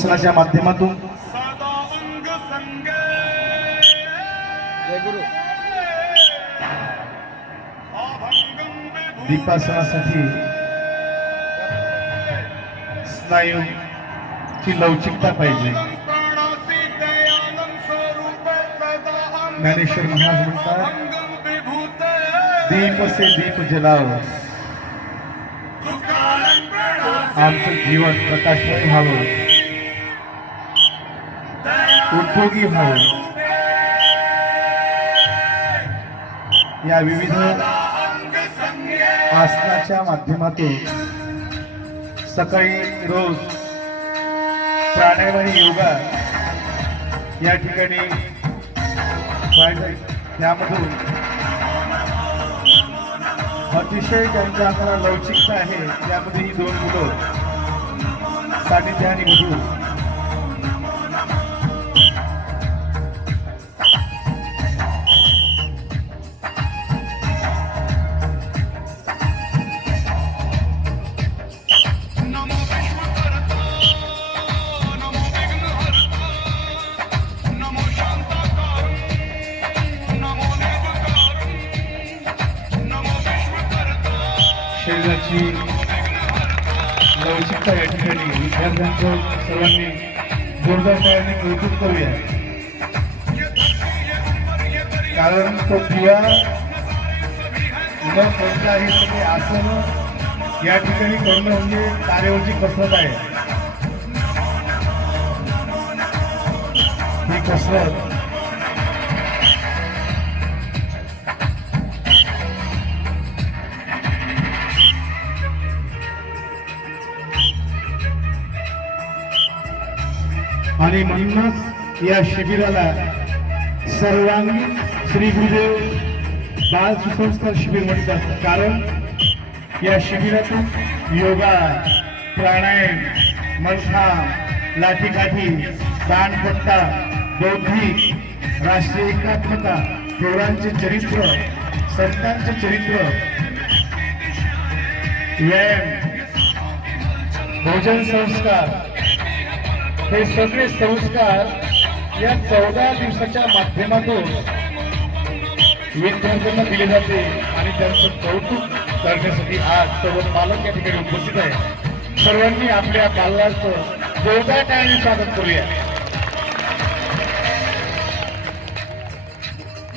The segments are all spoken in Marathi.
शासनाच्या माध्यमातून. दीपासनासाठी स्नायूची लवचिकता पाहिजे. ज्ञानेश्वर महाराज म्हणतात दीप से दीप जलाव आमचं जीवन प्रकाशमय व्हावं उपयोगी व्हावं या विविध आसनाच्या माध्यमातून सकाळी रोज प्राणायाम आणि योगा या ठिकाणी त्यामधून अतिशय त्यांच्या अंगाला लवचिकता आहे. त्यामध्ये ही दोन मुलं सानिध्य आणि शरीराची लवचिकता या ठिकाणी विद्यार्थ्यांचं सर्वांनी जोरदार तयारी कौतुक करूया. कारण तो क्रिया न कोणताही सगळे आसन या ठिकाणी करणं म्हणजे तारेवरची कसरत आहे. ही कसरत आणि म्हणूनच या शिबिराला सर्वांगीण श्री गुरुदेव बाल सुसंस्कार शिबिर म्हणतात. कारण या शिबिरातून योगा प्राणायाम मलखांब लाठीकाठी दानपट्टा बौद्धिक राष्ट्रीय एकात्मता थोरांचे चरित्र संतांचे चरित्र व्यायाम भोजन संस्कार हे सगळे संस्कार या चौदा दिवसाच्या माध्यमातून विद्यार्थ्यांना दिले जाते आणि त्यांचं कौतुक करण्यासाठी आज सर्व पालक या ठिकाणी उपस्थित आहे सर्वांनी आपल्या पालकाचं जोरदार टाळ्याने स्वागत करूया.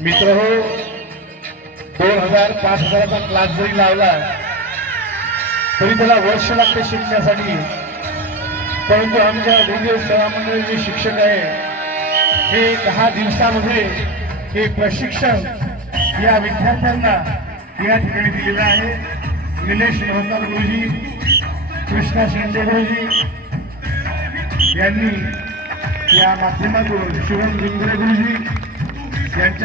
मित्र हो दोन हजार पाच हजाराचा क्लास जरी लावला तरी त्याला वर्ष लागते शिकण्यासाठी. परंतु आमच्या दोन्ही सेवामंडळ जे शिक्षक आहे. हे दहा दिवसामध्ये हे प्रशिक्षण या विद्यार्थ्यांना या ठिकाणी दिलेलं आहे. निलेश महतार गुरुजी कृष्णा शिंदे गुरुजी यांनी या माध्यमातून शिवम जिंगरे गुरुजी यांच्या